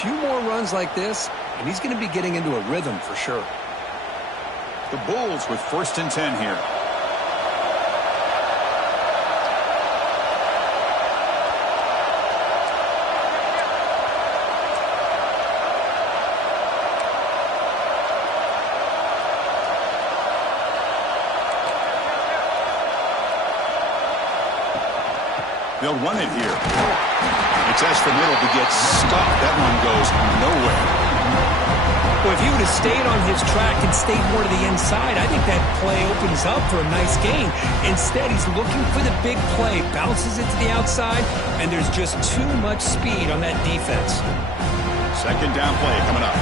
few more runs like this, and he's going to be getting into a rhythm for sure. The Bulls with 1st and 10 here. They'll run it here. It's S for middle to get stuck. That one goes nowhere. Well, if he would have stayed on his track and stayed more to the inside, I think that play opens up for a nice gain. Instead, he's looking for the big play, bounces it to the outside, and there's just too much speed on that defense. 2nd down play coming up.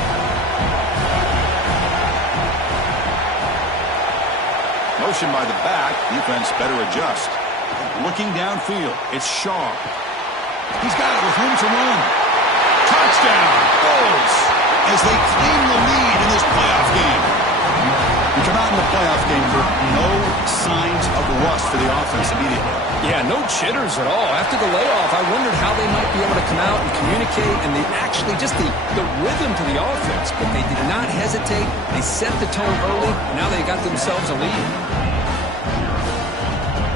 Motion by the back. Defense better adjust. Looking downfield. It's Shaw. He's got it with room to run. Touchdown, Bulls, as they claim the lead in this playoff game. We come out in the playoff game for no signs of rust for the offense immediately. Yeah, no jitters at all. After the layoff, I wondered how they might be able to come out and communicate, and actually just the rhythm to the offense. But they did not hesitate. They set the tone early, and now they got themselves a lead.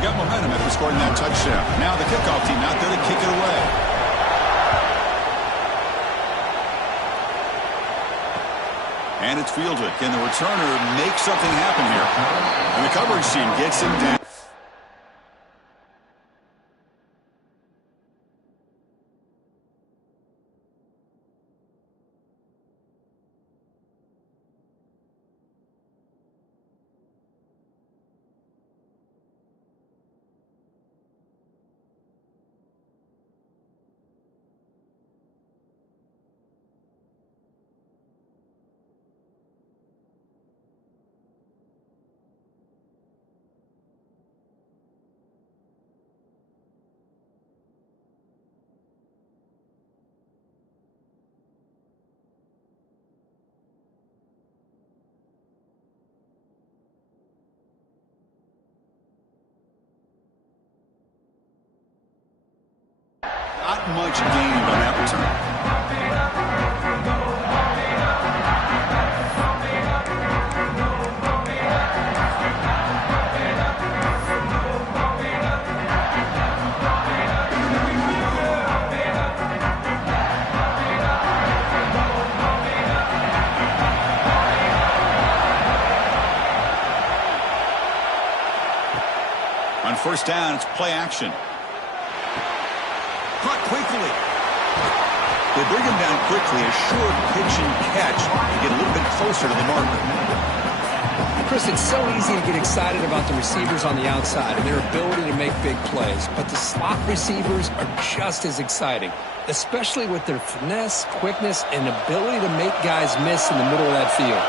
Got momentum after scoring that touchdown. Now the kickoff team out there to kick it away. And it's fielded. Can the returner make something happen here? And the coverage team gets him down. Not much gained on that return. On 1st down, it's play action. Caught quickly. They bring him down quickly. A short pitch and catch to get a little bit closer to the marker. Chris, it's so easy to get excited about the receivers on the outside and their ability to make big plays. But the slot receivers are just as exciting, especially with their finesse, quickness, and ability to make guys miss in the middle of that field.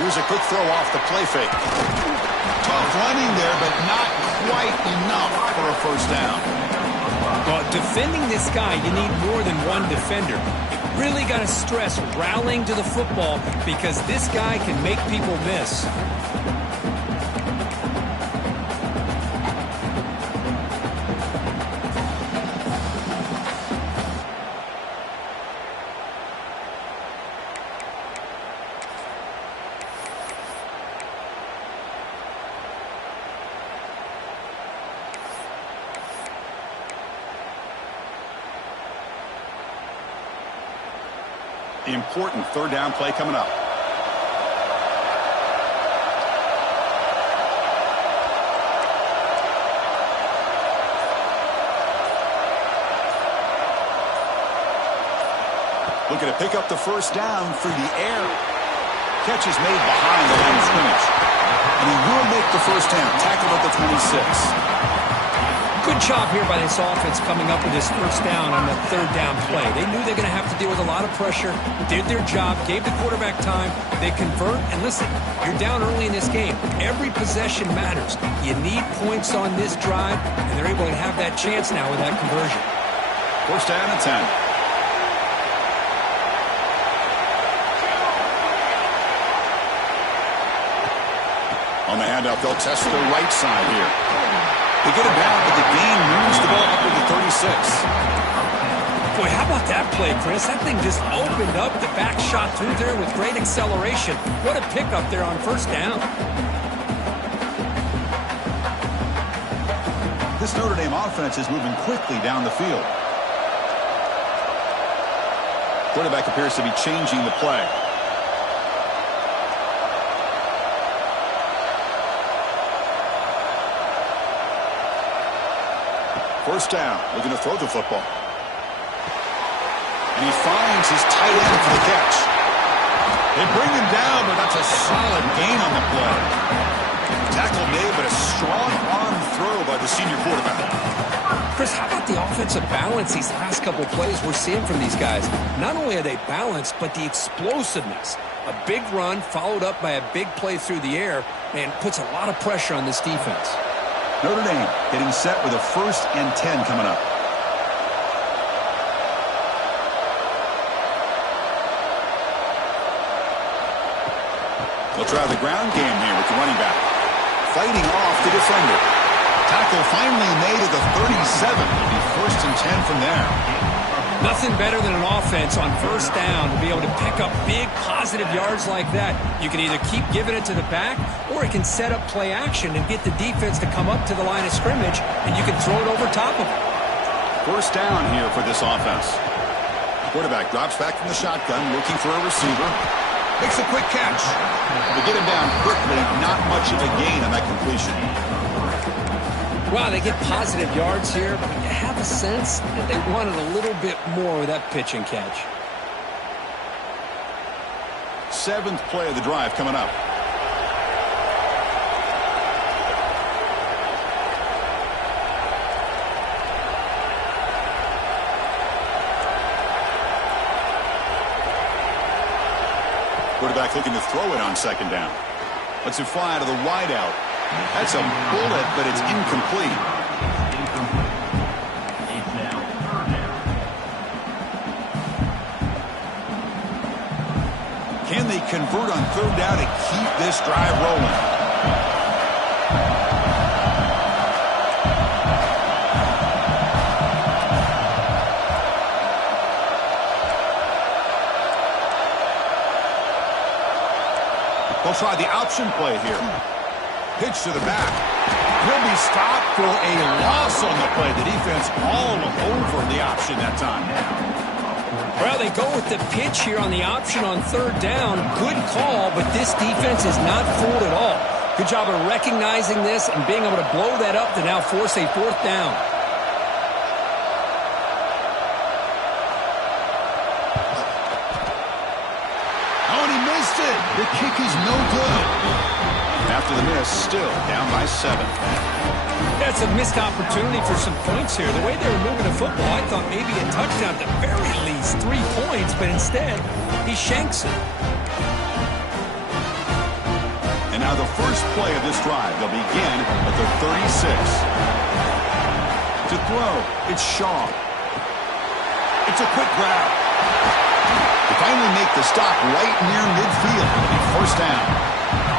Here's a quick throw off the play fake. Tough running there, but not quite enough for a 1st down. Well, defending this guy, you need more than one defender. You really got to stress rallying to the football because this guy can make people miss. Important 3rd down play coming up. Looking to pick up the 1st down through the air. Catch is made behind the line of scrimmage. And he will make the 1st down. Tackled at the 26. Good job here by this offense coming up with this 1st down on the 3rd down play. They knew they're going to have to deal with a lot of pressure, did their job, gave the quarterback time, they convert, and listen, you're down early in this game. Every possession matters. You need points on this drive, and they're able to have that chance now with that conversion. 1st down and 10. On the handoff, they'll test the right side here. They get him down, but the gain moves the ball up to the 36. Boy, how about that play, Chris? That thing just opened up. The back shot through there with great acceleration. What a pickup there on first down. This Notre Dame offense is moving quickly down the field. Quarterback appears to be changing the play. First down, looking to throw the football. And he finds his tight end for the catch. They bring him down, but that's a solid gain on the play. Tackle made, but a strong arm throw by the senior quarterback. Chris, how about the offensive balance these last couple plays we're seeing from these guys? Not only are they balanced, but the explosiveness. A big run followed up by a big play through the air, and puts a lot of pressure on this defense. Notre Dame getting set with a 1st and 10 coming up. They'll try the ground game here with the running back. Fighting off the defender. Tackle finally made at the 37. It'll be 1st and 10 from there. Nothing better than an offense on first down to be able to pick up big positive yards like that. You can either keep giving it to the back, or it can set up play action and get the defense to come up to the line of scrimmage, and you can throw it over top of it. First down here for this offense. Quarterback drops back from the shotgun, looking for a receiver. Makes a quick catch. They get him down quickly. Not much of a gain on that completion. Wow, they get positive yards here, but you have a sense that they wanted a little bit more with that pitch and catch. 7th play of the drive coming up. Quarterback looking to throw it on 2nd down. Lets it fly to the wideout. That's a bullet, but it's incomplete. Can they convert on 3rd down to keep this drive rolling? They'll try the option play here. Pitch to the back. He'll be stopped for a loss on the play. The defense all over the option that time. Well, they go with the pitch here on the option on 3rd down. Good call, but this defense is not fooled at all. Good job of recognizing this and being able to blow that up to now force a 4th down. Oh, and he missed it. The kick is no good. After the miss, still down by 7. That's a missed opportunity for some points here. The way they were moving the football, I thought maybe a touchdown at the very least, 3 points, but instead, he shanks it. And now the first play of this drive, they'll begin at the 36. To throw, it's Shaw. It's a quick grab. They finally make the stop right near midfield. It'll be 1st down.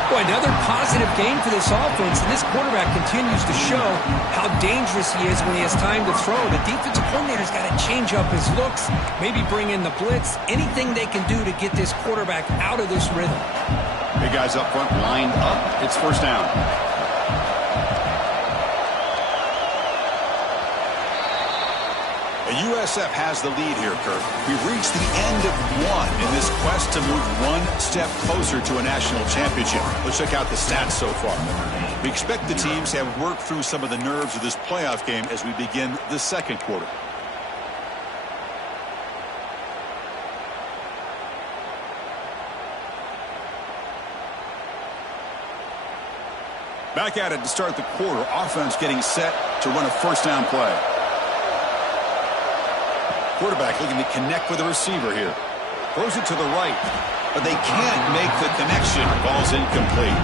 Boy, another positive game for this offense, and this quarterback continues to show how dangerous he is when he has time to throw. The defensive coordinator's got to change up his looks, maybe bring in the blitz, anything they can do to get this quarterback out of this rhythm. Big guys up front lined up. It's 1st down. USF has the lead here, Kirk. We've reached the end of 1 in this quest to move 1 step closer to a national championship. Let's check out the stats so far. We expect the teams to have worked through some of the nerves of this playoff game as we begin the 2nd quarter. Back at it to start the quarter. Offense getting set to run a 1st down play. Quarterback looking to connect with the receiver here. Throws it to the right, but they can't make the connection. Ball's incomplete.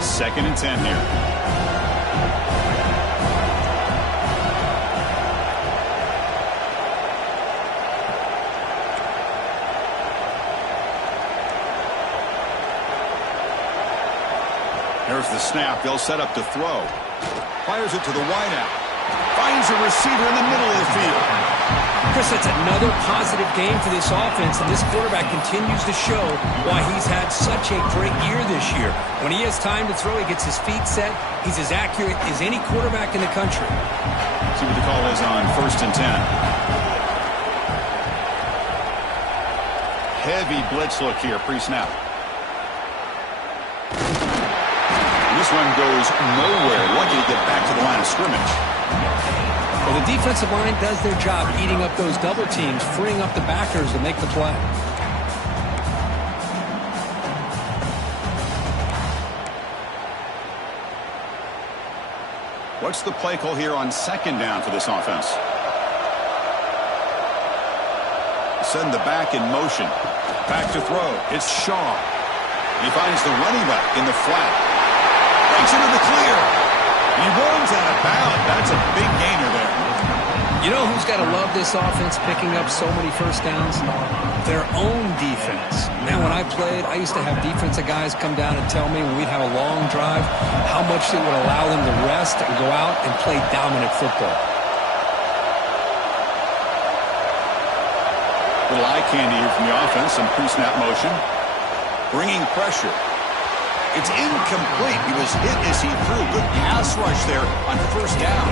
Second and 10 here. There's the snap. They'll set up to throw. Fires it to the wideout. Finds a receiver in the middle of the field. Chris, that's another positive game for this offense, and this quarterback continues to show why he's had such a great year this year. When he has time to throw, he gets his feet set. He's as accurate as any quarterback in the country. See what the call is on 1st and 10. Heavy blitz look here, pre-snap. This one goes nowhere. Lucky to get back to the line of scrimmage. Well, the defensive line does their job eating up those double teams, freeing up the backers to make the play. What's the play call here on 2nd down for this offense? Send the back in motion. Back to throw. It's Shaw. He finds the running back in the flat. Breaks into the clear. He runs out of bounds. That's a big gainer there. You know who's got to love this offense picking up so many first downs? Their own defense. Man, when I played, I used to have defensive guys come down and tell me when we'd have a long drive how much it would allow them to rest and go out and play dominant football. Little eye candy here from the offense. Some pre-snap motion. Bringing pressure. It's incomplete. He was hit as he threw. Good pass rush there on 1st down.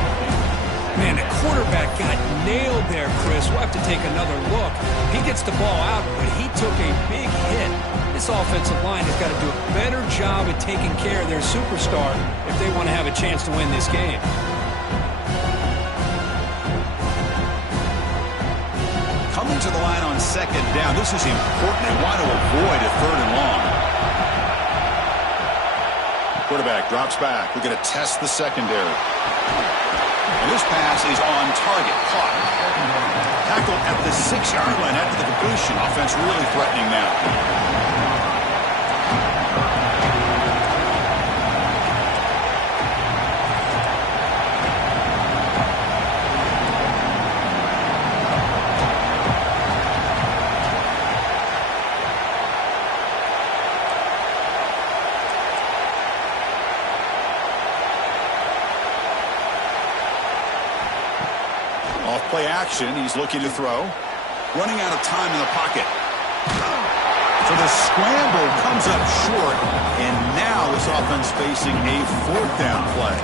Man, the quarterback got nailed there, Chris. We'll have to take another look. He gets the ball out, but he took a big hit. This offensive line has got to do a better job at taking care of their superstar if they want to have a chance to win this game. Coming to the line on 2nd down. This is important. They want to avoid a 3rd and long. Quarterback drops back. We're going to test the secondary. And this pass is on target. Caught. Tackled at the 6-yard line after the completion. Offense really threatening now. Play action. He's looking to throw. Running out of time in the pocket. So the scramble comes up short, and now this offense facing a 4th down play.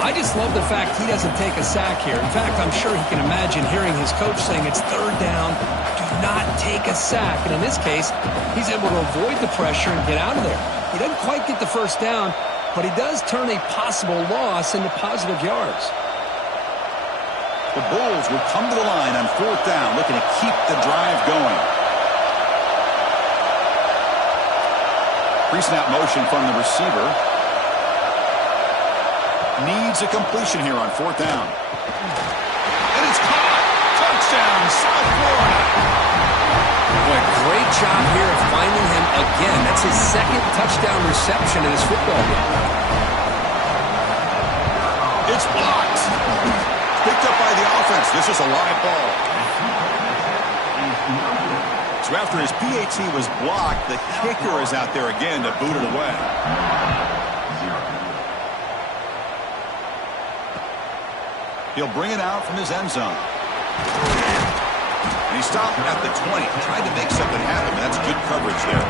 I just love the fact he doesn't take a sack here. In fact, I'm sure he can imagine hearing his coach saying it's 3rd down, do not take a sack. And in this case, he's able to avoid the pressure and get out of there. He doesn't quite get the 1st down, but he does turn a possible loss into positive yards. The Bulls will come to the line on 4th down, looking to keep the drive going. Pre-snap motion from the receiver. Needs a completion here on 4th down. And it's caught! Touchdown, South Florida! Boy, great job here of finding him again. That's his 2nd touchdown reception in this football game. It's blocked! Picked up by the offense. This is a live ball. So after his PAT was blocked, the kicker is out there again to boot it away. He'll bring it out from his end zone. And he stopped at the 20. Tried to make something happen. That's good coverage there.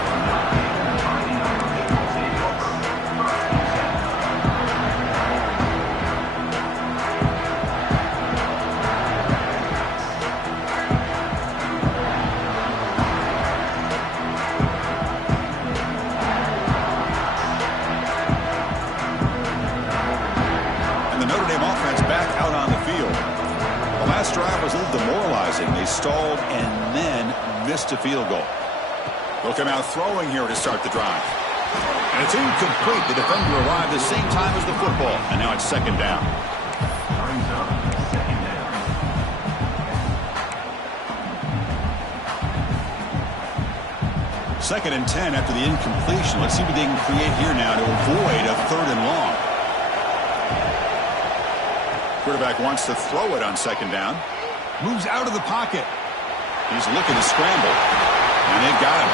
Drive was a little demoralizing. They stalled and then missed a field goal. They'll come out throwing here to start the drive. And it's incomplete. The defender arrived the same time as the football. And now it's 2nd down. Second and 10 after the incompletion. Let's see what they can create here now to avoid a 3rd and long. Quarterback wants to throw it on 2nd down. Moves out of the pocket. He's looking to scramble. And they've got him.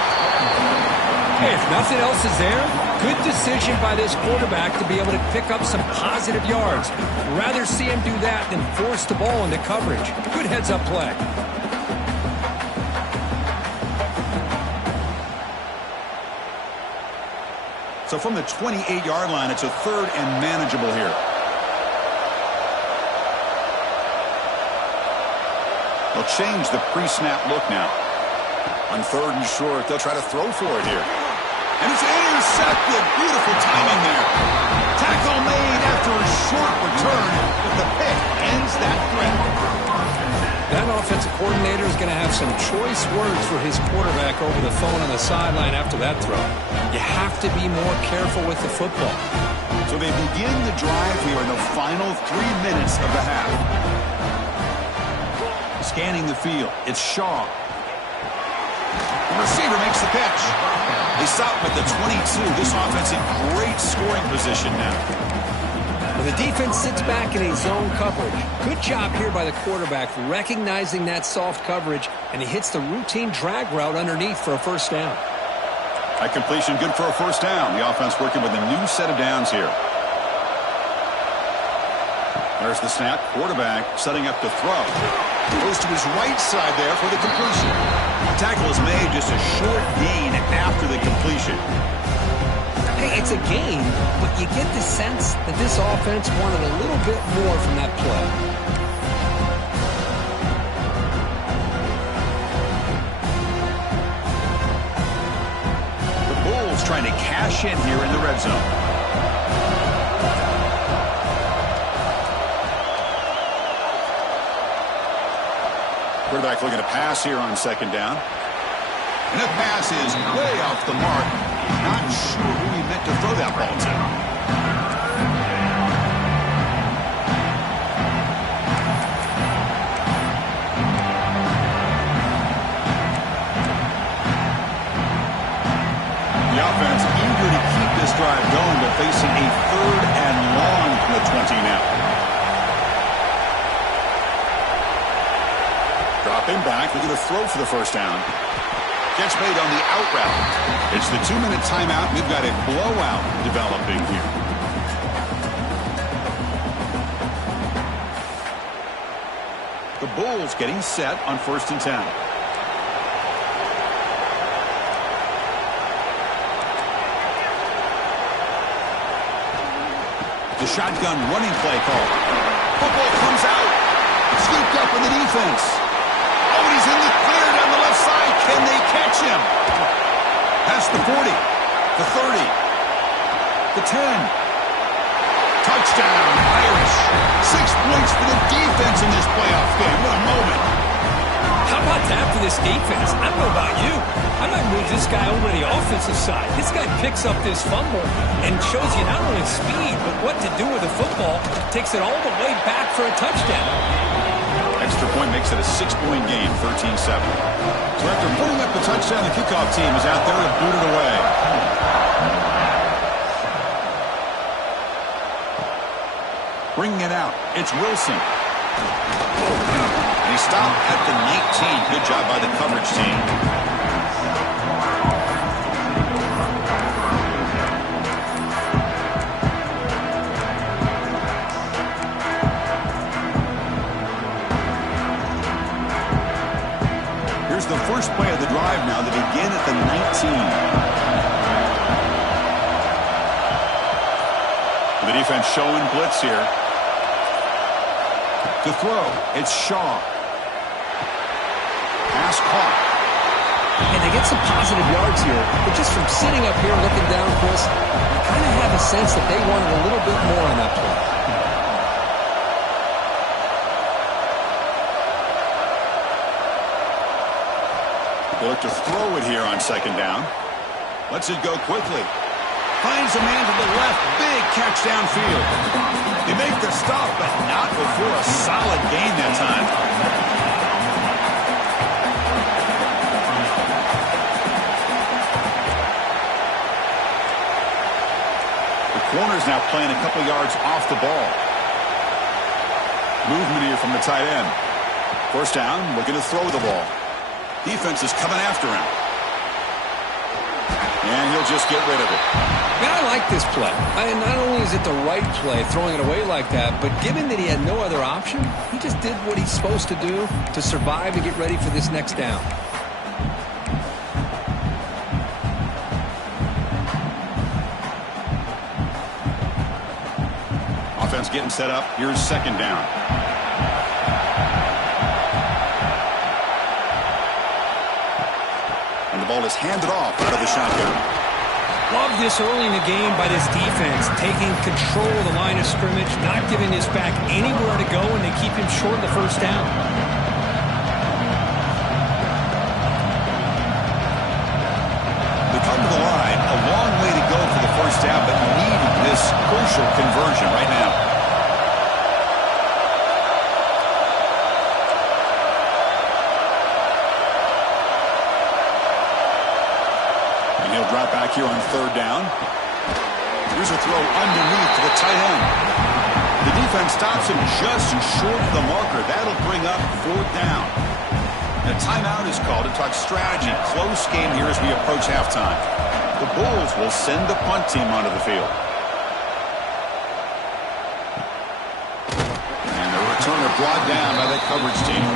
Hey, if nothing else is there, Good decision by this quarterback to be able to pick up some positive yards. Rather see him do that than force the ball into coverage. Good heads-up play. So from the 28-yard line, it's a 3rd and manageable here. They'll change the pre-snap look now. On 3rd and short, they'll try to throw for it here. And it's intercepted. Beautiful timing there. Tackle made after a short return, but the pick ends that threat. That offensive coordinator is going to have some choice words for his quarterback over the phone on the sideline after that throw. You have to be more careful with the football. So they begin the drive here in the final 3 minutes of the half. Scanning the field, it's Shaw. The receiver makes the catch. They stop him at the 22. This offense in great scoring position now. Well, the defense sits back in a zone coverage. Good job here by the quarterback recognizing that soft coverage, and he hits the routine drag route underneath for a first down. That completion good for a first down. The offense working with a new set of downs here. There's the snap. Quarterback setting up to throw. Goes to his right side there for the completion. Tackle is made, just a short gain after the completion. Hey, it's a gain, but you get the sense that this offense wanted a little bit more from that play. The Bulls trying to cash in here in the red zone. Quarterback looking to pass here on 2nd down. And the pass is way off the mark. Not sure who he meant to throw that ball to. The offense eager to keep this drive going, but facing a 3rd and long from the 20 now. Dropping back, looking to throw for the first down. Catch made on the out route. It's the 2-minute timeout. We've got a blowout developing here. The Bulls getting set on 1st and 10. The shotgun running play call. Football comes out. Scooped up in the defense. Oh, he's in the clear down the left side. Can they catch him? That's the 40, the 30, the 10. Touchdown, Irish. 6 points for the defense in this playoff game. What a moment. How about that for this defense? I don't know about you. I might move this guy over to the offensive side. This guy picks up this fumble and shows you not only speed, but what to do with the football. Takes it all the way back for a touchdown. Extra point makes it a 6-point game, 13-7. So after putting up the touchdown, the kickoff team is out there to boot it away. Bringing it out, it's Wilson. And he stopped at the 19. Good job by the coverage team. The first play of the drive now. They begin at the 19. The defense showing blitz here. To throw, it's Shaw. Pass caught. And they get some positive yards here, but just from sitting up here looking down, Chris, I kind of have a sense that they wanted a little bit more on that play. They look to throw it here on 2nd down. Lets it go quickly. Finds a man to the left. Big catch downfield. They make the stop, but not before a solid gain that time. The corner's now playing a couple yards off the ball. Movement here from the tight end. First down, looking to throw the ball. Defense is coming after him. And he'll just get rid of it. Man, I like this play. Not only is it the right play, throwing it away like that, but given that he had no other option, he just did what he's supposed to do to survive and get ready for this next down. Offense getting set up. Here's second down. And the ball is handed off out of the shotgun. Love this early in the game by this defense, taking control of the line of scrimmage, not giving this back anywhere to go, and they keep him short of the first down. They come to the line, a long way to go for the first down, but need this crucial conversion right now. Drop back here on third down. Here's a throw underneath to the tight end. The defense stops him just short of the marker. That'll bring up fourth down. A timeout is called to talk strategy. Close game here as we approach halftime. The Bulls will send the punt team onto the field. And the returner brought down by the coverage team.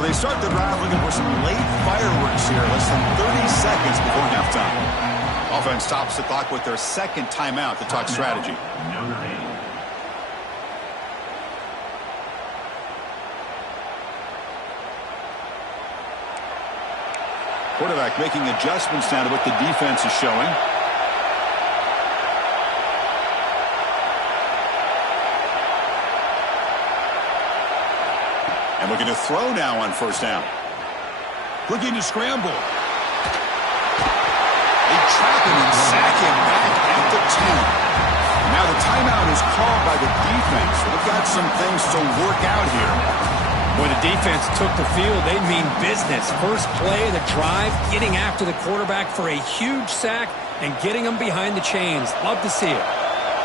They start the drive looking for some late fireworks here. Less than 30 seconds before halftime. Offense stops the clock with their second timeout to talk strategy. Quarterback making adjustments now to what the defense is showing. And looking to throw now on first down. Looking to scramble. They trap him and sack him back at the 2. Now the timeout is called by the defense. They've got some things to work out here. When the defense took the field, they mean business. First play of the drive, getting after the quarterback for a huge sack and getting him behind the chains. Love to see it.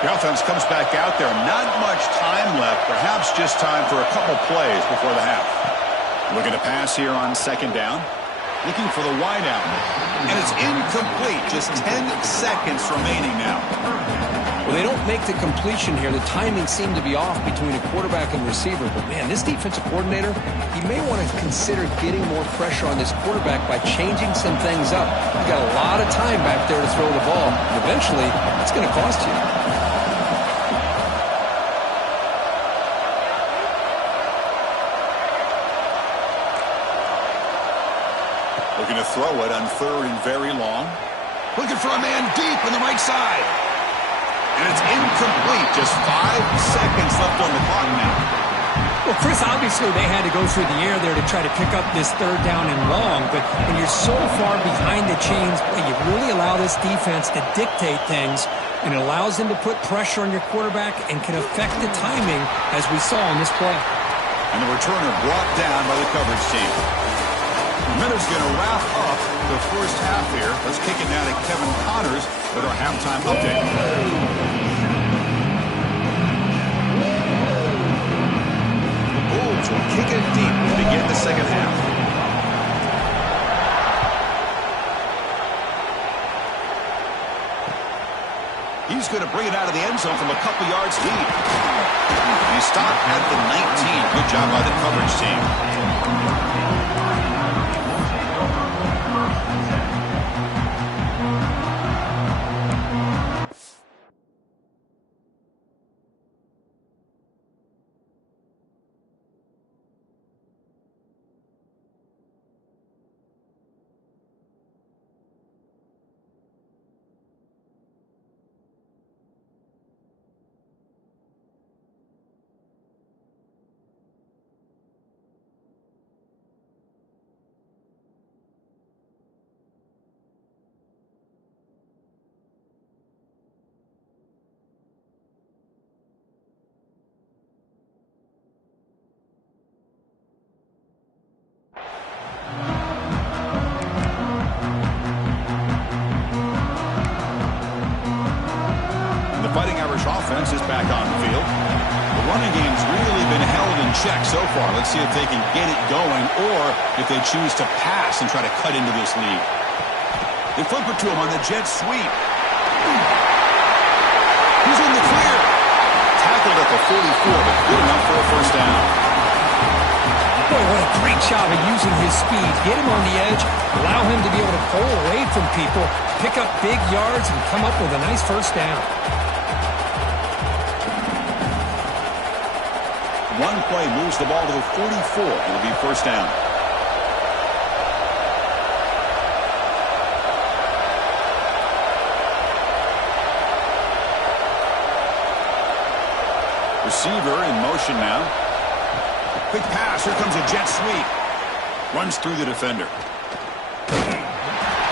The offense comes back out there. Not much time left. Perhaps just time for a couple plays before the half. Looking to pass here on second down. Looking for the wide out. And it's incomplete. Just 10 seconds remaining now. Well, they don't make the completion here. The timing seemed to be off between a quarterback and receiver. But, man, this defensive coordinator, he may want to consider getting more pressure on this quarterback by changing some things up. You've got a lot of time back there to throw the ball. And eventually, it's going to cost you. Looking to throw it on third and very long. Looking for a man deep on the right side. And it's incomplete. Just 5 seconds left on the clock now. Well, Chris, obviously they had to go through the air there to try to pick up this third down and long. But when you're so far behind the chains, you really allow this defense to dictate things. And it allows them to put pressure on your quarterback and can affect the timing, as we saw in this play. And the returner brought down by the coverage team. Minutes going to wrap up the first half here. Let's kick it now to Kevin Connors with our halftime update. The Bulls will kick it deep to begin the second half. He's going to bring it out of the end zone from a couple yards deep. And he stopped at the 19. Good job by the coverage team. back on the field. The running game's really been held in check so far. Let's see if they can get it going or if they choose to pass and try to cut into this lead. They flip it to him on the jet sweep. He's in the clear. Tackled at the 44, but good enough for a first down. Boy, what a great job of using his speed. Get him on the edge, allow him to be able to pull away from people, pick up big yards, and come up with a nice first down. One play moves the ball to the 44. It'll be first down. Receiver in motion now. Quick pass. Here comes a jet sweep. Runs through the defender.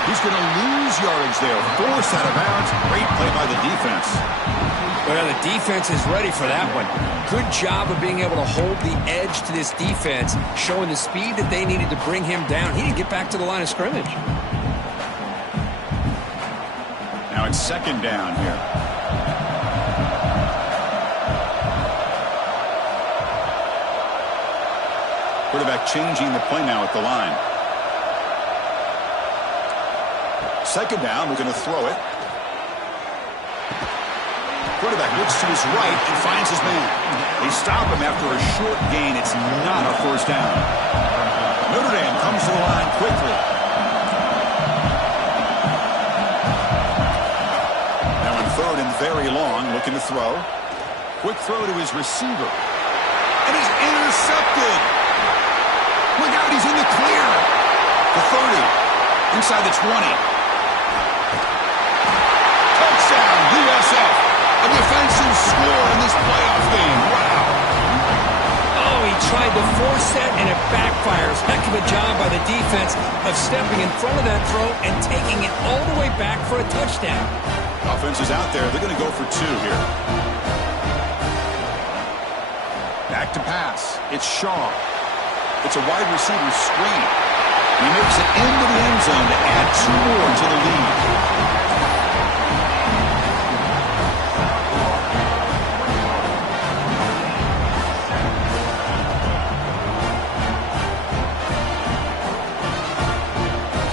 He's going to lose yardage there. Forced out of bounds. Great play by the defense. Well, the defense is ready for that one. Good job of being able to hold the edge to this defense, showing the speed that they needed to bring him down. He didn't get back to the line of scrimmage. Now it's second down here. Quarterback changing the play now at the line. Second down, we're going to throw it. Quarterback looks to his right and finds his man. They stop him after a short gain. It's not a first down. Notre Dame comes to the line quickly. Now in third and very long, looking to throw. Quick throw to his receiver. And he's intercepted. Look out, he's in the clear. The 30. Inside the 20. Touchdown, USF. A defensive score in this playoff game. Wow. Oh, he tried to force that, and it backfires. Heck of a job by the defense of stepping in front of that throw and taking it all the way back for a touchdown. Offense is out there. They're going to go for two here. Back to pass. It's Shaw. It's a wide receiver screen. He makes it into the end zone to add two more to the lead.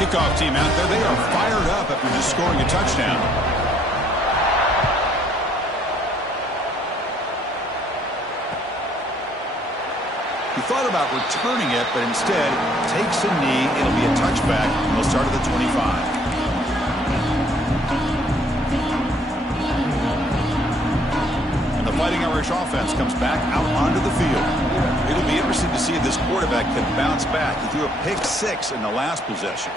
Kickoff team out there. They are fired up after just scoring a touchdown. He thought about returning it, but instead takes a knee. It'll be a touchback, and they'll start at the 25. And the Fighting Irish offense comes back out onto the field. It'll be interesting to see if this quarterback can bounce back. He threw a pick six in the last possession.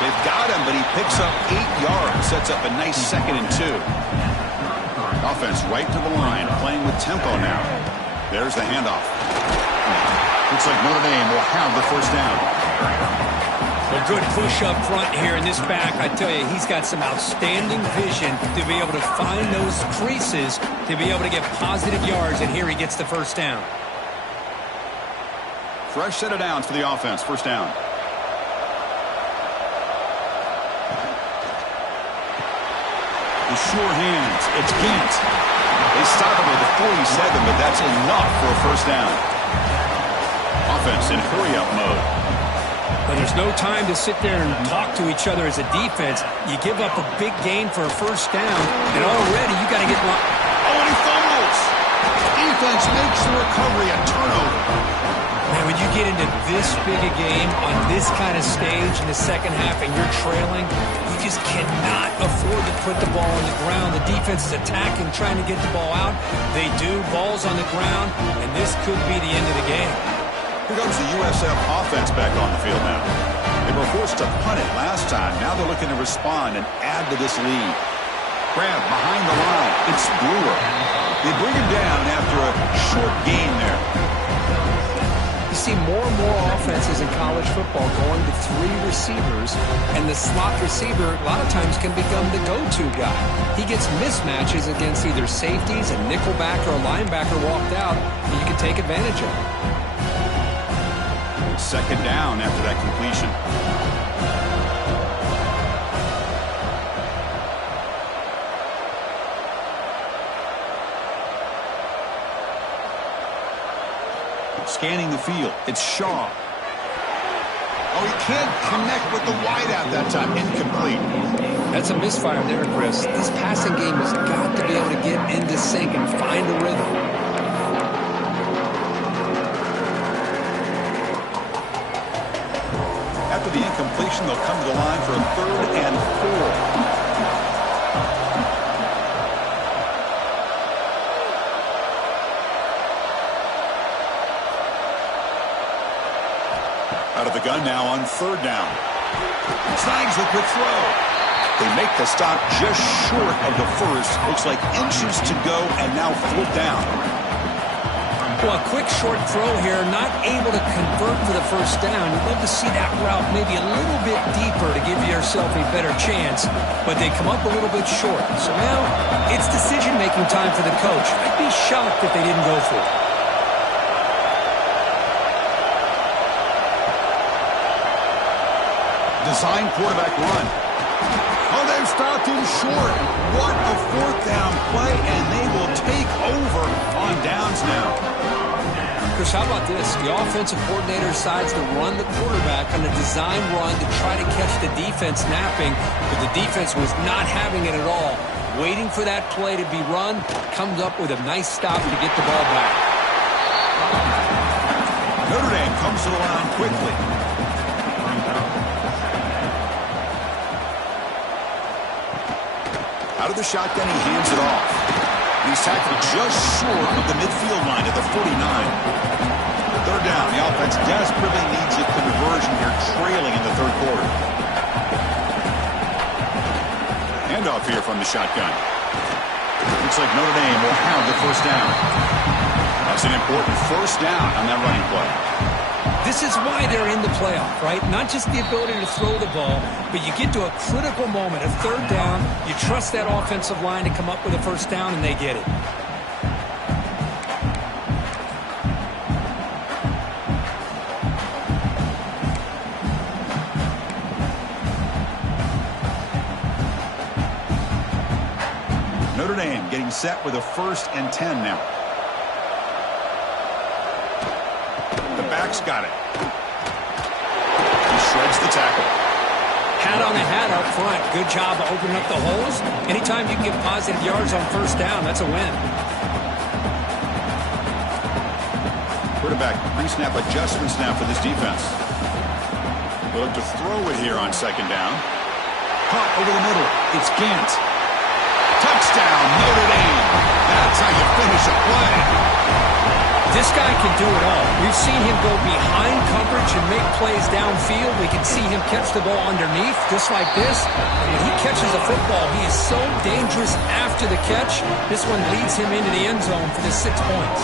They've got him, but he picks up 8 yards, sets up a nice 2nd and 2. Offense right to the line, playing with tempo now. There's the handoff. Looks like Notre Dame will have the first down. A good push up front here in this back. I tell you, he's got some outstanding vision to be able to find those creases, to be able to get positive yards, and here he gets the first down. Fresh set of downs for the offense. First down. The sure hands. It's Gant. They stop him at the 47, but that's enough for a first down. Offense in hurry-up mode. But there's no time to sit there and talk to each other as a defense. You give up a big gain for a first down, and already you got to get... Oh, and he fumbles! Defense makes the recovery a turnover. Man, when you get into this big a game on this kind of stage in the second half and you're trailing, you just cannot afford to put the ball on the ground. The defense is attacking, trying to get the ball out. They do. Ball's on the ground, and this could be the end of the game. Here comes the USF offense back on the field now. They were forced to punt it last time. Now they're looking to respond and add to this lead. Grab behind the line. It's Brewer. They bring him down after a short gain there. You see more and more offenses in college football going to 3 receivers, and the slot receiver a lot of times can become the go-to guy. He gets mismatches against either safeties, a nickelback, or a linebacker walked out, and you can take advantage of it. Second down after that completion. Scanning the field. It's Shaw. Oh, he can't connect with the wideout that time. Incomplete. That's a misfire there, Chris. This passing game has got to be able to get into sync and find a rhythm. After the incompletion, they'll come to the line for a 3rd and 4. Out of the gun now on 3rd down. Snags the quick throw. They make the stop just short of the first. Looks like inches to go, and now 4th down. Well, a quick short throw here, not able to convert for the first down. You'd love to see that route maybe a little bit deeper to give yourself a better chance, but they come up a little bit short. So now it's decision-making time for the coach. I'd be shocked if they didn't go for it. Design quarterback run. Oh, they've stopped him short. What a 4th down play, and they will take over on downs now. Chris, how about this? The offensive coordinator decides to run the quarterback on a design run to try to catch the defense napping, but the defense was not having it at all. Waiting for that play to be run, comes up with a nice stop to get the ball back. Notre Dame comes to the line quickly. Out of the shotgun, he hands it off. He's tackled just short of the midfield line at the 49. 3rd down. The offense desperately needs a conversion here, trailing in the 3rd quarter. Handoff here from the shotgun. Looks like Notre Dame will have the 1st down. That's an important 1st down on that running play. This is why they're in the playoff, right? Not just the ability to throw the ball, but you get to a critical moment, a 3rd down. You trust that offensive line to come up with a 1st down, and they get it. Notre Dame getting set with a 1st and 10 now. Back's got it. He shreds the tackle. Hat on a hat up front. Good job of opening up the holes. Anytime you can get positive yards on 1st down, that's a win. Quarterback pre-snap adjustments now for this defense. They'll look to throw it here on 2nd down. Caught over the middle. It's Gant. Touchdown, Notre Dame. That's how you finish a play. This guy can do it all. We've seen him go behind coverage and make plays downfield. We can see him catch the ball underneath, just like this. And when he catches the football, he is so dangerous after the catch. This one leads him into the end zone for the 6 points.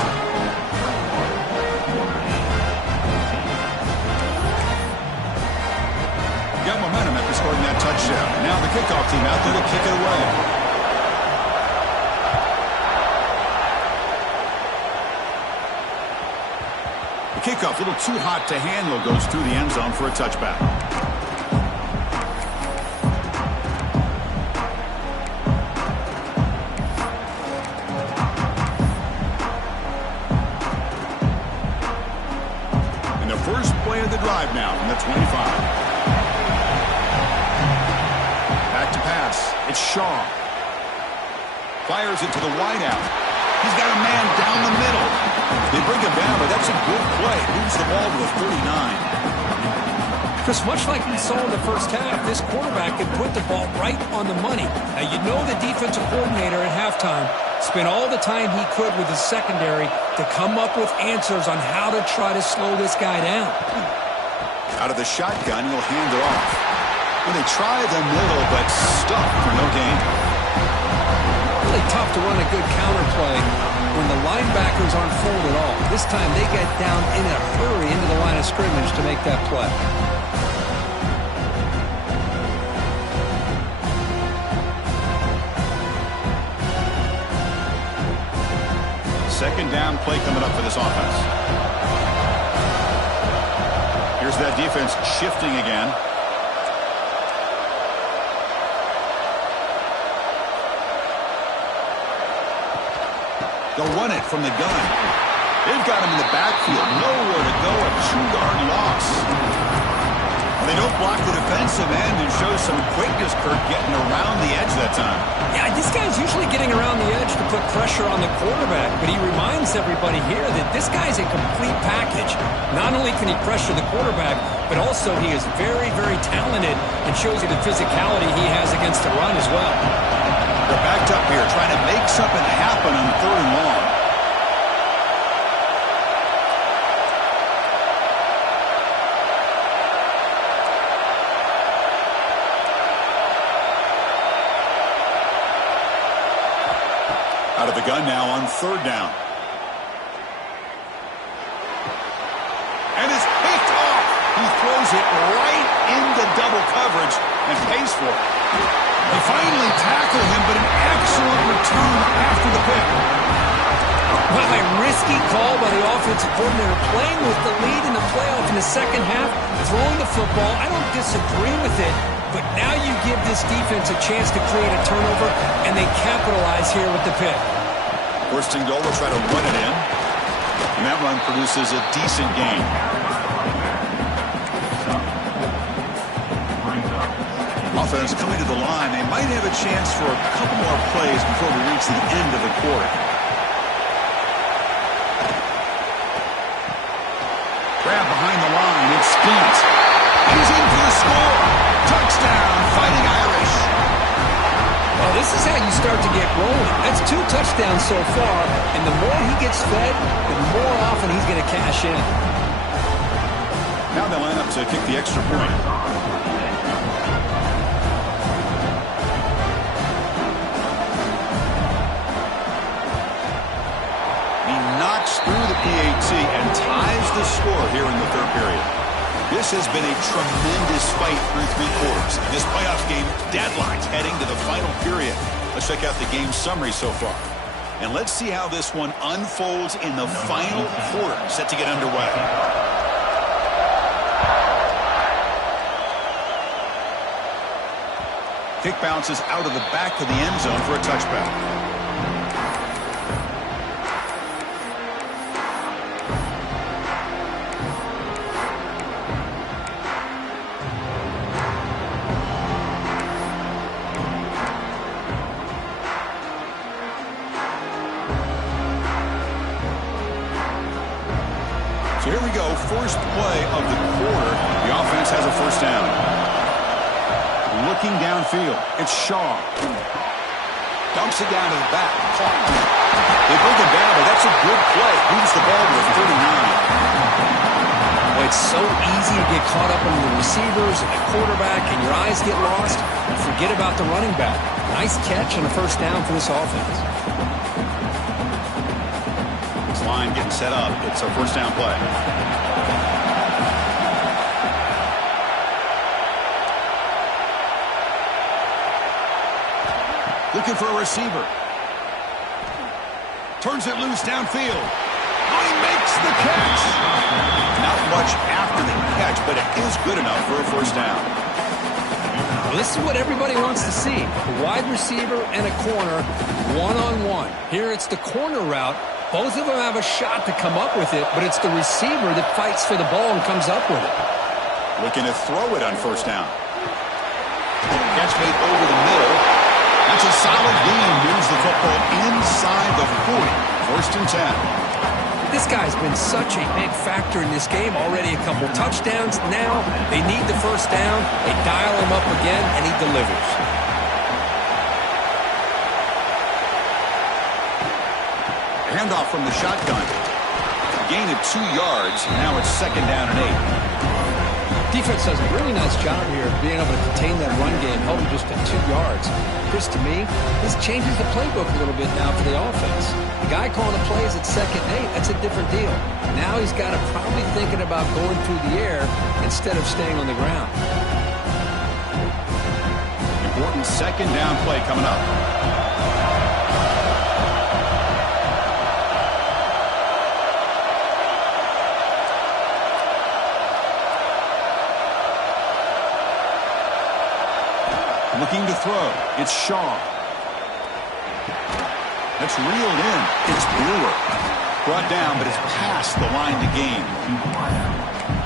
Got momentum after scoring that touchdown. Now the kickoff team out there to kick it away. Kickoff, a little too hot to handle, goes through the end zone for a touchback. And the first play of the drive now from the 25. Back to pass. It's Shaw. Fires it to the wideout. He's got a man down the middle. They bring him down, but that's a good play. Moves the ball to the 39. Chris, much like we saw in the first half, this quarterback can put the ball right on the money. Now, you know the defensive coordinator at halftime spent all the time he could with his secondary to come up with answers on how to try to slow this guy down. Out of the shotgun, he'll hand it off. Well, they try the middle, but stuck for no gain. Really tough to run a good counter play when the linebackers aren't fooled at all. This time they get down in a hurry into the line of scrimmage to make that play. Second down play coming up for this offense. Here's that defense shifting again. They'll run it from the gun. They've got him in the backfield. Nowhere to go. A 2-yard loss. They don't block the defensive end and show some quickness, Kirk, getting around the edge that time. Yeah, this guy's usually getting around the edge to put pressure on the quarterback, but he reminds everybody here that this guy's a complete package. Not only can he pressure the quarterback, but also he is very, very talented and shows you the physicality he has against the run as well. They're backed up here trying to make something happen on 3rd and long. Out of the gun now on 3rd down. And it's picked off. He throws it right into double coverage and pays for it. They finally tackle him, but an excellent return after the pick. Well, a risky call by the offensive coordinator, playing with the lead in the playoff in the second half, throwing the football. I don't disagree with it, but now you give this defense a chance to create a turnover, and they capitalize here with the pick. First and goal, they'll try to run it in. And that run produces a decent gain. Offense coming to the line. They might have a chance for a couple more plays before we reach the end of the quarter. Grab behind the line. It's Speed. He's in for the score. Touchdown, Fighting Irish. Well, this is how you start to get rolling. That's 2 touchdowns so far, and the more he gets fed, the more often he's going to cash in. Now they line up to kick the extra point. He knocks through the PAT and ties the score here in the 3rd period. This has been a tremendous fight through 3 quarters. And this playoff game, deadlines heading to the final period. Let's check out the game summary so far. And let's see how this one unfolds in the final quarter, set to get underway. Kick bounces out of the back of the end zone for a touchback. So here we go, first play of the quarter. The offense has a first down. Looking downfield, it's Shaw. Dumps it down to the back. They bring him down, but that's a good play. Moves the ball to the 39. Well, it's so easy to get caught up in the receivers and the quarterback, and your eyes get lost. You forget about the running back. Nice catch and a first down for this offense. Line getting set up. It's a first down play. Looking for a receiver. Turns it loose downfield. Oh, he makes the catch. Not much after the catch, but it is good enough for a first down. Well, this is what everybody wants to see. A wide receiver and a corner, one-on-one. Here it's the corner route. Both of them have a shot to come up with it, but it's the receiver that fights for the ball and comes up with it. Looking to throw it on first down. Catch made over the middle. That's a solid gain. Moves the football inside the 40. First and 10. This guy's been such a big factor in this game. Already a couple touchdowns. Now they need the first down. They dial him up again, and he delivers. Handoff from the shotgun. Gain of 2 yards. Now it's second down and 8. Defense does a really nice job here of being able to contain that run game, held him just at 2 yards. Chris, to me, this changes the playbook a little bit now for the offense. The guy calling the plays at second and 8, that's a different deal. Now he's got to probably thinking about going through the air instead of staying on the ground. Important second down play coming up. Looking to throw. It's Shaw. That's reeled in. It's Brewer. brought down, but it's past the line to gain.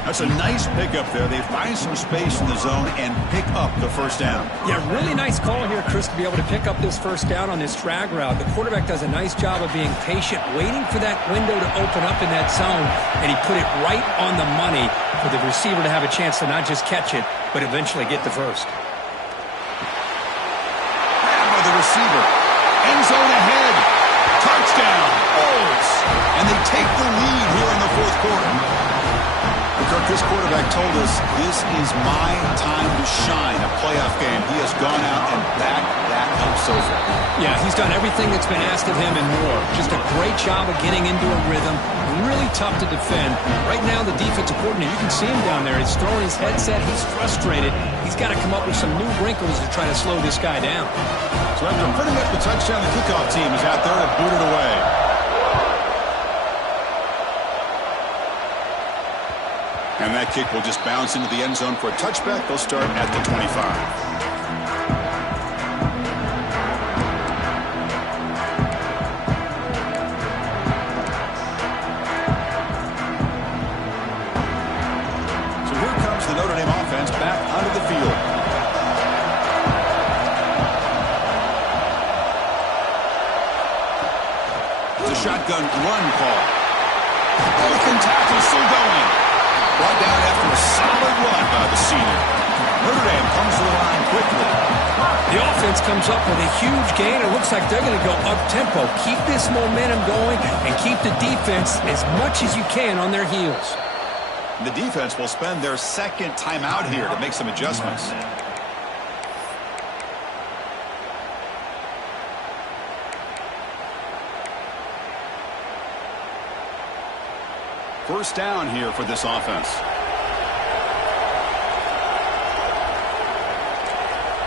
That's a nice pickup there. They find some space in the zone and pick up the first down. Yeah, really nice call here, Chris, to be able to pick up this first down on this drag route. The quarterback does a nice job of being patient, waiting for that window to open up in that zone, and he put it right on the money for the receiver to have a chance to not just catch it, but eventually get the first. Grab by the receiver. End zone ahead. Touchdown. Bulls. And they take the lead here in the fourth quarter. Kirk, this quarterback told us this is my time to shine, a playoff game. He has gone out and backed that up so far. Yeah, he's done everything that's been asked of him and more. Just a great job of getting into a rhythm. Really tough to defend. Right now, the defensive coordinator, you can see him down there. He's throwing his headset. He's frustrated. He's got to come up with some new wrinkles to try to slow this guy down. So after putting up the touchdown, the kickoff team is out there to boot it away. And that kick will just bounce into the end zone for a touchback. They'll start at the 25. So here comes the Notre Dame offense back onto the field. It's a shotgun run call. Broken tackle still going. Brought down after a solid run by the senior. Notre Dame comes to the line quickly. The offense comes up with a huge gain. It looks like they're going to go up-tempo. Keep this momentum going and keep the defense as much as you can on their heels. The defense will spend their second timeout here to make some adjustments. First down here for this offense.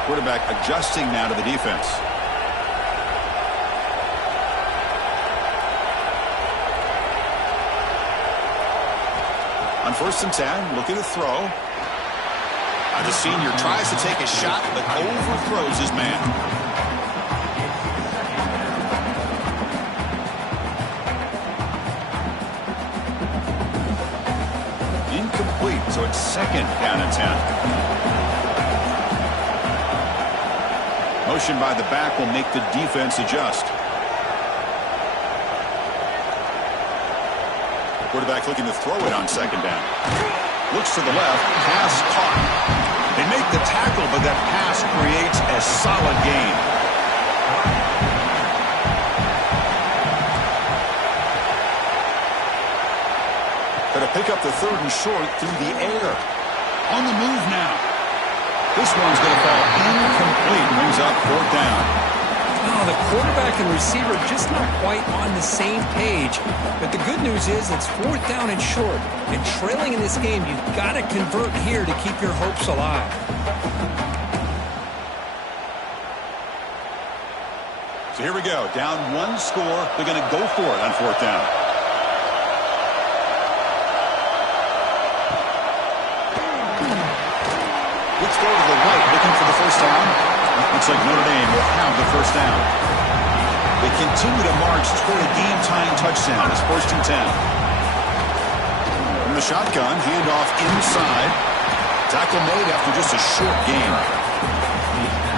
Quarterback adjusting now to the defense. On 1st and 10, looking to throw. The senior tries to take a shot, but overthrows his man. So it's second down and 10. Motion by the back will make the defense adjust. The quarterback looking to throw it on second down. Looks to the left, pass caught. They make the tackle, but that pass creates a solid gain. To pick up the 3rd and short through the air. On the move now. This one's going to fall incomplete. Brings up 4th down. Oh, the quarterback and receiver just not quite on the same page. But the good news is it's 4th down and short. And trailing in this game, you've got to convert here to keep your hopes alive. So here we go. Down 1 score. They're going to go for it on 4th down. Let's go to the right, looking for the first down. Looks like Notre Dame will have the first down. They continue to march toward a game-tying touchdown. It's 1st and 10. From the shotgun, handoff inside. Tackle made after just a short gain.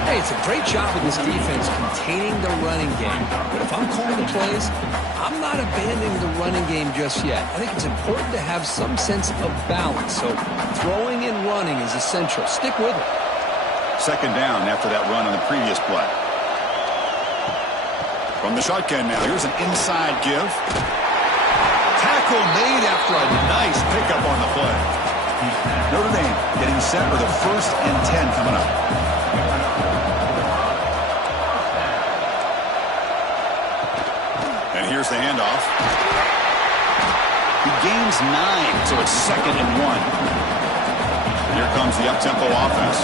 Hey, it's a great job of this defense containing the running game. But if I'm calling the plays, I'm not abandoning the running game just yet. I think it's important to have some sense of balance. So throwing and running is essential. Stick with it. Second down after that run on the previous play. From the shotgun now, here's an inside give. Tackle made after a nice pickup on the play. Notre Dame getting set for the 1st and 10 coming up. And here's the handoff. He gains 9, so it's 2nd and 1. Here comes the up-tempo offense.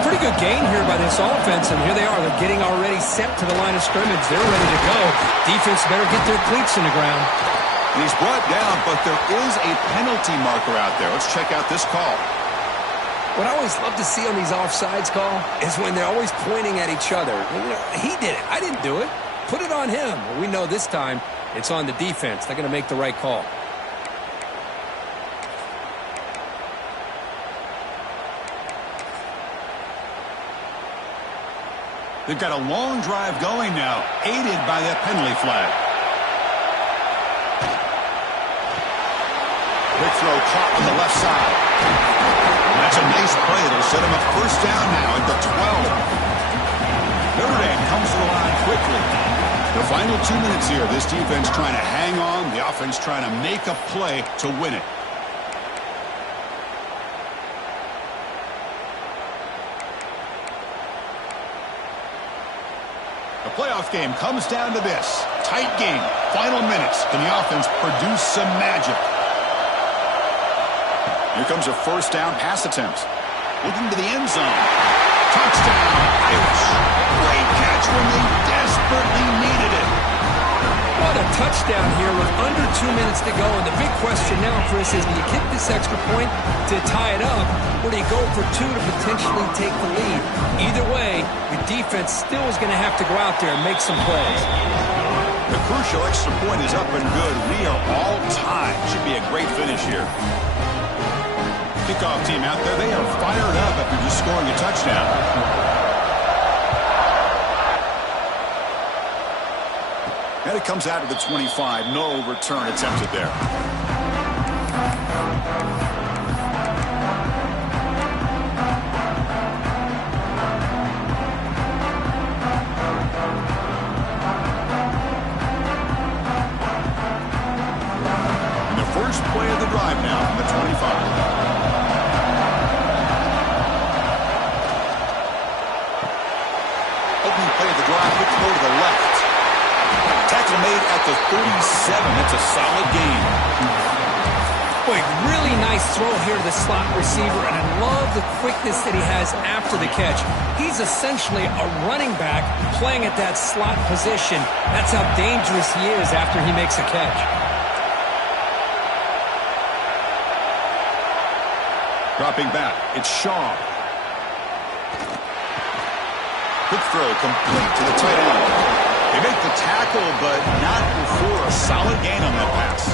Pretty good gain here by this offense, and here they are. They're getting already set to the line of scrimmage. They're ready to go. Defense better get their cleats in the ground. And he's brought down, but there is a penalty marker out there. Let's check out this call. What I always love to see on these offsides call is when they're always pointing at each other. He did it. I didn't do it. Put it on him. Well, we know this time It's on the defense. They're going to make the right call. They've got a long drive going now, aided by that penalty flag. Quick throw caught on the left side. That's a nice play. It'll set him up first down now at the 12. Notre Dame comes to the line quickly. The final 2 minutes here. This defense trying to hang on. The offense trying to make a play to win it. The playoff game comes down to this. Tight game. Final minutes. Can the offense produce some magic? Here comes a first down pass attempt. Looking to the end zone. Touchdown, Irish. Great catch when they desperately needed it. What a touchdown here with under 2 minutes to go. And the big question now, Chris, is do you kick this extra point to tie it up, or do you go for two to potentially take the lead? Either way, your defense still is going to have to go out there and make some plays. The crucial extra point is up and good. We are all tied. Should be a great finish here. Kickoff team out there, they are fired up after just scoring a touchdown. And it comes out to the 25. No return attempted there. And the first play of the drive now on the 25. Opening play of the drive, quick throw to the left. Tackle made at the 37. That's a solid gain. Boy, really nice throw here to the slot receiver, and I love the quickness that he has after the catch. He's essentially a running back playing at that slot position. That's how dangerous he is after he makes a catch. Dropping back, it's Shaw. Quick throw complete to the tight end. They make the tackle, but not before a solid gain on that pass.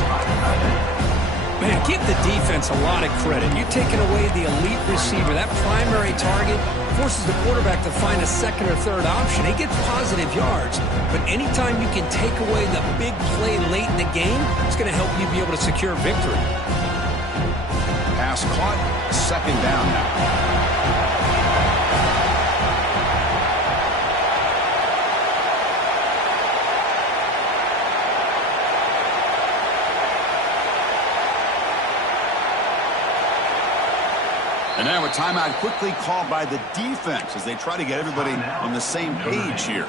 Man, give the defense a lot of credit. You're taking away the elite receiver. That primary target forces the quarterback to find a second or third option. He gets positive yards, but anytime you can take away the big play late in the game, it's going to help you be able to secure victory. Pass caught, second down now. And now a timeout quickly called by the defense as they try to get everybody on the same page here.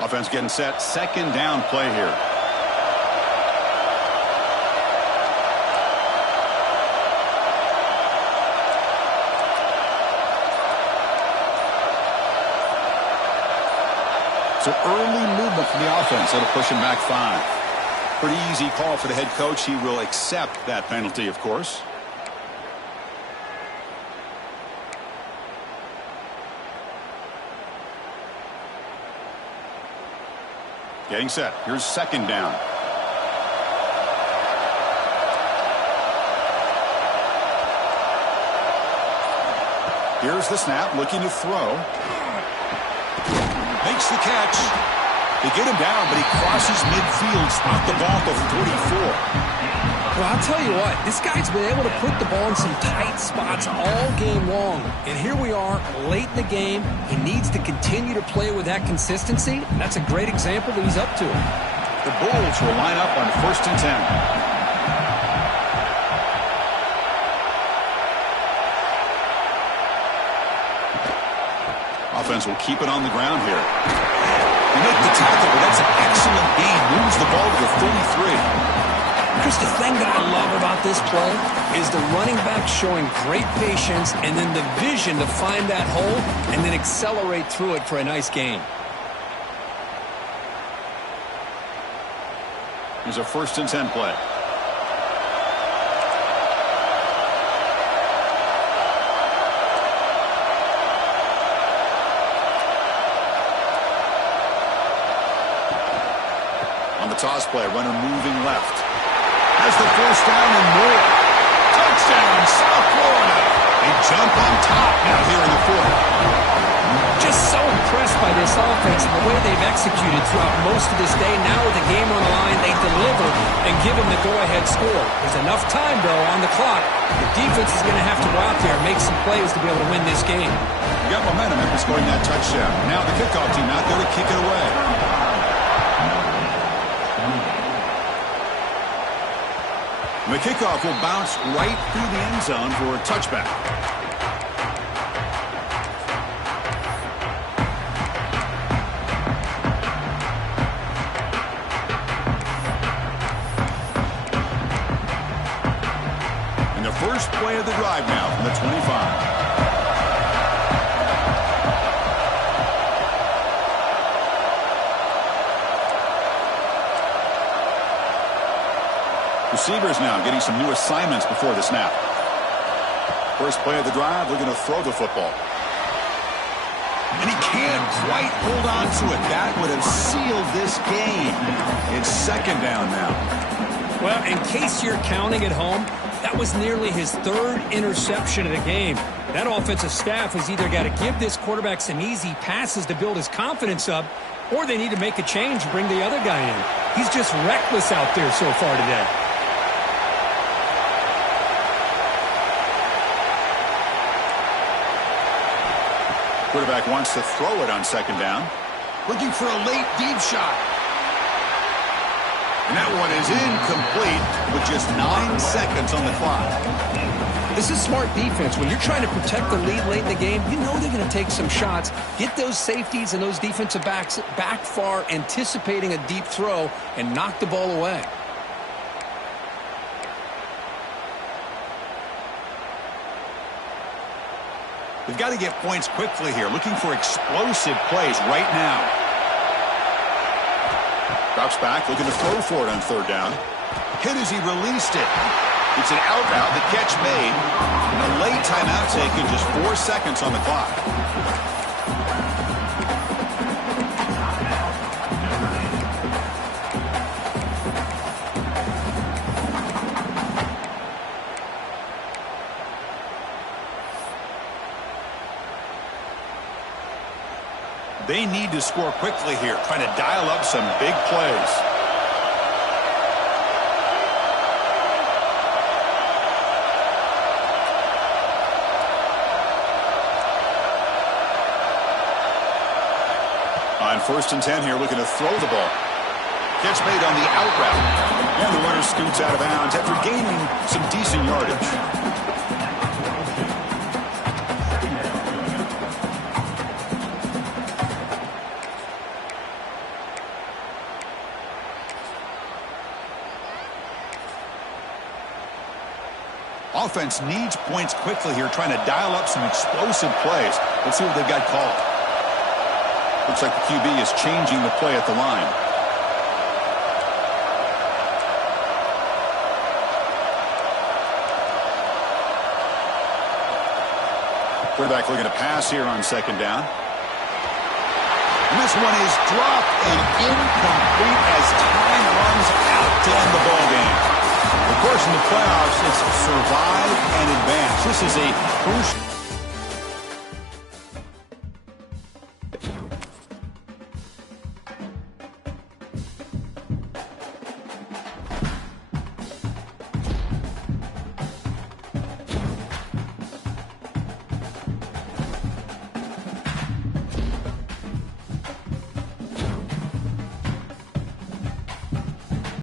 Offense getting set. Second down play here. So early movement from the offense. That'll push him back 5. Pretty easy call for the head coach. He will accept that penalty, of course. Getting set. Here's second down. Here's the snap. Looking to throw. Makes the catch. They get him down, but he crosses midfield. Spot the ball to 44. Well, I'll tell you what, this guy's been able to put the ball in some tight spots all game long. And here we are, late in the game. He needs to continue to play with that consistency. And that's a great example that he's up to it. The Bulls will line up on 1st and 10. Offense will keep it on the ground here. They make the tackle, but that's an excellent gain. Moves the ball to the 33. Chris, the thing that I love about this play is the running back showing great patience and then the vision to find that hole and then accelerate through it for a nice gain. Here's a 1st and 10 play. On the toss play, runner moving left. Has the first down and more. Touchdown, South Florida. They jump on top now here in the fourth. Just so impressed by this offense and the way they've executed throughout most of this day. Now with the game on the line, they deliver and give them the go-ahead score. There's enough time, though, on the clock. The defense is going to have to go out there and make some plays to be able to win this game. You got momentum after scoring that touchdown. Now the kickoff team out there to kick it away. The kickoff will bounce right through the end zone for a touchback. And the first play of the drive now from the 25. Receivers now getting some new assignments before the snap. First play of the drive, looking to throw the football. And he can't quite hold on to it. That would have sealed this game. It's second down now. Well, in case you're counting at home, that was nearly his third interception of the game. That offensive staff has either got to give this quarterback some easy passes to build his confidence up, or they need to make a change and bring the other guy in. He's just reckless out there so far today. Quarterback wants to throw it on second down. Looking for a late deep shot. And that one is incomplete with just 9 seconds on the clock. This is smart defense. When you're trying to protect the lead late in the game, you know they're going to take some shots. Get those safeties and those defensive backs back far, anticipating a deep throw, and knock the ball away. They've got to get points quickly here. Looking for explosive plays right now. Drops back, looking to throw for it on third down. Hit as he released it. It's an out route, the catch made. And a late timeout taken, just 4 seconds on the clock. They need to score quickly here, trying to dial up some big plays. On 1st and 10 here, looking to throw the ball. Catch made on the out route. And the runner scoots out of bounds after gaining some decent yardage. Offense needs points quickly here, trying to dial up some explosive plays. Let's see what they've got called. Looks like the QB is changing the play at the line. Quarterback looking to pass here on second down. And this one is dropped and incomplete as time runs out to end the ball game. Of course, in the playoffs, it's survive and advance. This is a crucial.